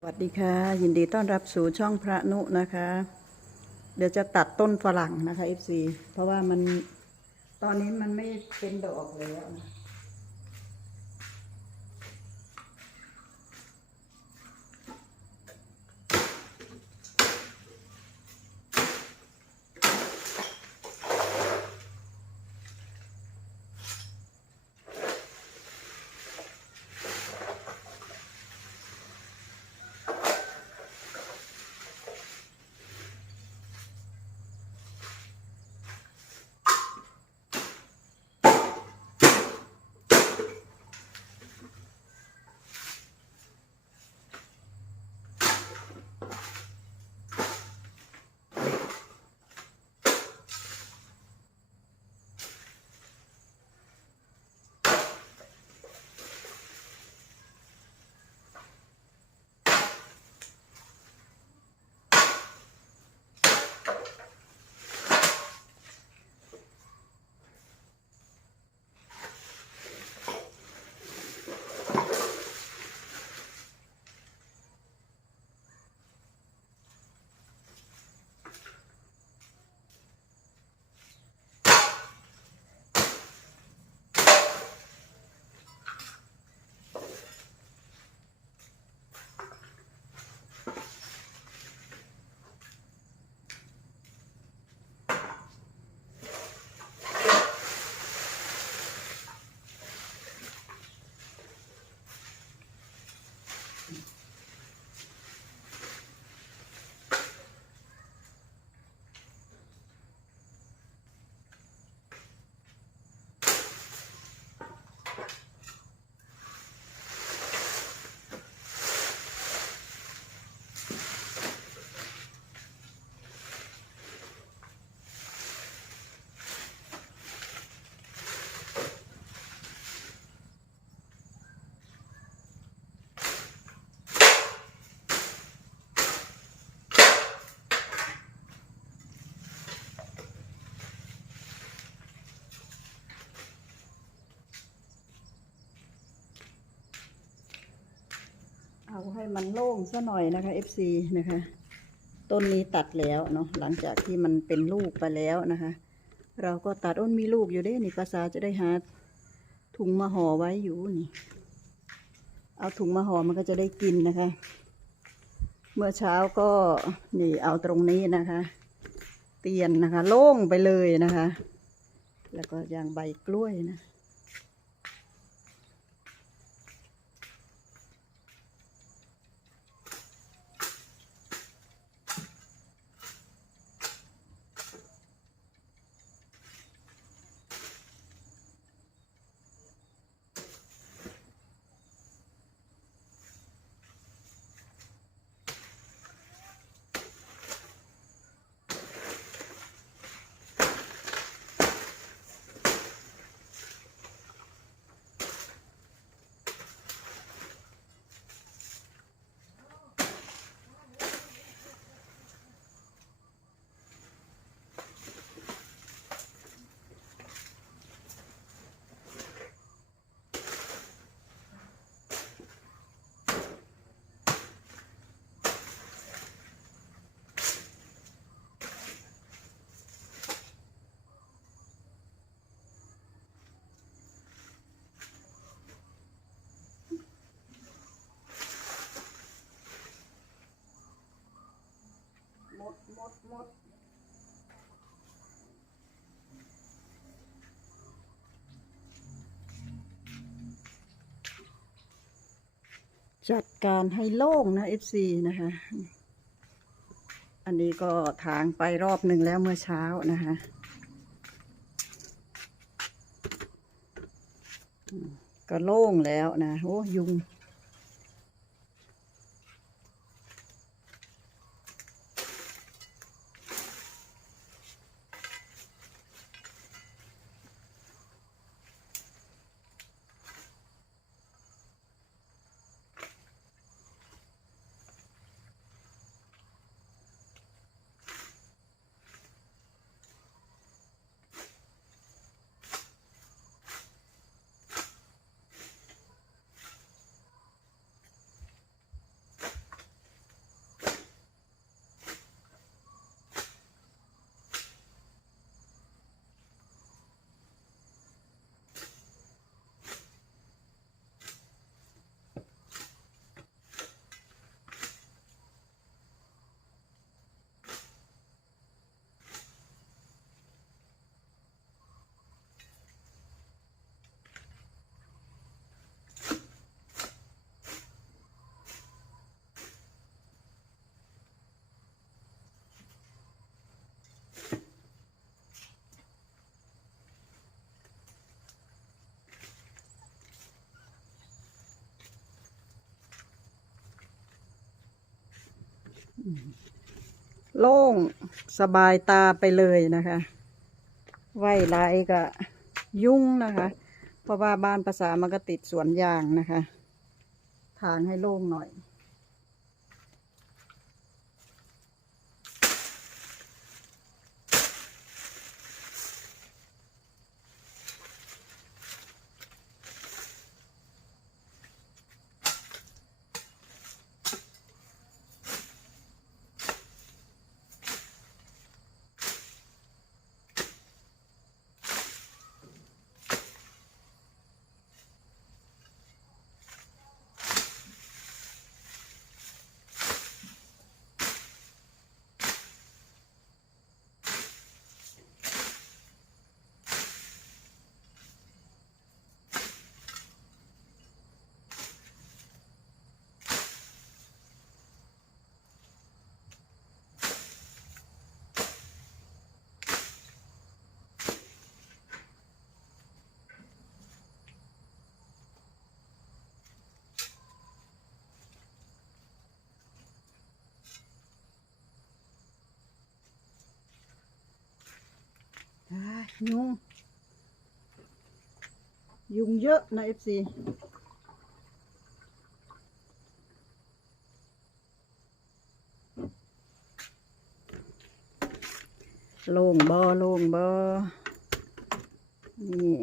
สวัสดีค่ะ ยินดีต้อนรับสู่ช่องพระนุนะคะ เดี๋ยวจะตัดต้นฝรั่งนะคะ FC เพราะว่ามันตอนนี้มันไม่เป็นดอกแล้วนะ ให้มันโล่งซะหน่อยนะคะ FC นะคะ ต้นนี้ตัดแล้วเนาะหลังจากที่มันเป็นลูกไปแล้วนะคะ เราก็ตัดอ้นมีลูกอยู่เด้นี่ภาษาจะได้หาถุงมาห่อไว้อยู่นี่ เอาถุงมาห่อมันก็จะได้กินนะคะ เมื่อเช้าก็นี่เอาตรงนี้นะคะ เตียนนะคะ โล่งไปเลยนะคะ แล้วก็ยางใบกล้วยนะ หมดหมดจัดการให้โล่งนะ FC นะคะ อันนี้ก็ทางไปรอบหนึ่งแล้วเมื่อเช้านะคะก็โล่งแล้วนะ โอ้ยุง โล่งสบายตาไปเลยนะคะไหวไรก็ยุ่งนะคะ เพราะว่าบ้านภาษามันก็ติดสวนยางนะคะ ทางให้โล่งหน่อย อ้า ยุง ยุงเยอะนะเอฟซีโล่งบอโล่งบอนี่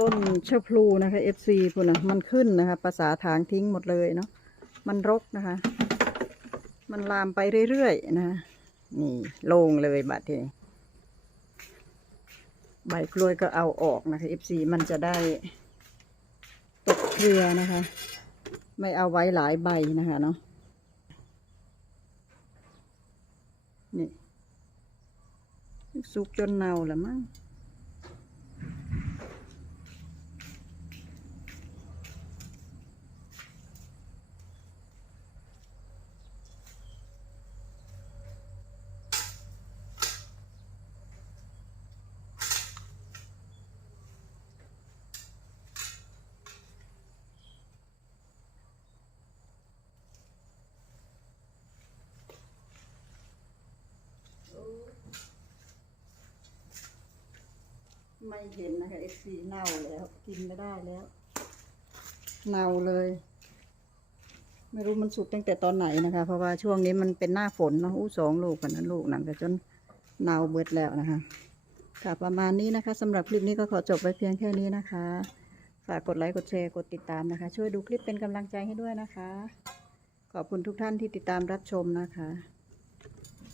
ต้นเชพลูนะคะ FC พุ่นนะมันขึ้นนะคะ ภาษาทางทิ้งหมดเลยเนาะ มันรกนะคะ มันลามไปเรื่อยๆนะะนี่โล่งเลยบัดทีนี้ใบกล้วยก็เอาออกนะคะ FC มันจะได้ตกเครือนะคะ ไม่เอาไว้หลายใบนะคะเนาะ นี่ สุกจนเน่าแล้วมั้ง ไม่ เห็นนะคะเอฟซีเน่าแล้ว กินไม่ได้แล้ว เน่าเลย ไม่รู้มันสุกตั้งแต่ตอนไหนนะคะ เพราะว่าช่วงนี้มันเป็นหน้าฝนเนาะอู้สองลูกกันนั้นลูกนั่นก็จนเน่าเบิดแล้วนะคะค่ะประมาณนี้นะคะสำหรับคลิปนี้ก็ขอจบไว้เพียงแค่นี้นะคะ ฝากกดไลค์กดแชร์กดติดตามนะคะ ช่วยดูคลิปเป็นกำลังใจให้ด้วยนะคะ ขอบคุณทุกท่านที่ติดตามรับชมนะคะ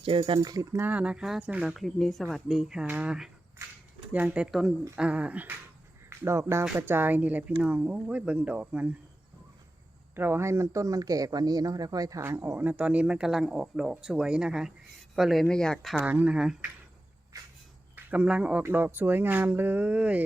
เจอกันคลิปหน้านะคะสำหรับคลิปนี้สวัสดีค่ะ ย่างแต่ต้นอ่าดอกดาวกระจายนี่แหละพี่น้องโอ้ยเบิ่งดอกมันรอให้มันต้นมันแก่กว่านี้เนาะแล้วค่อยถางออกนะตอนนี้มันกำลังออกดอกสวยนะคะ ก็เลยไม่อยากถางนะคะกำลังออกดอกสวยงามเลย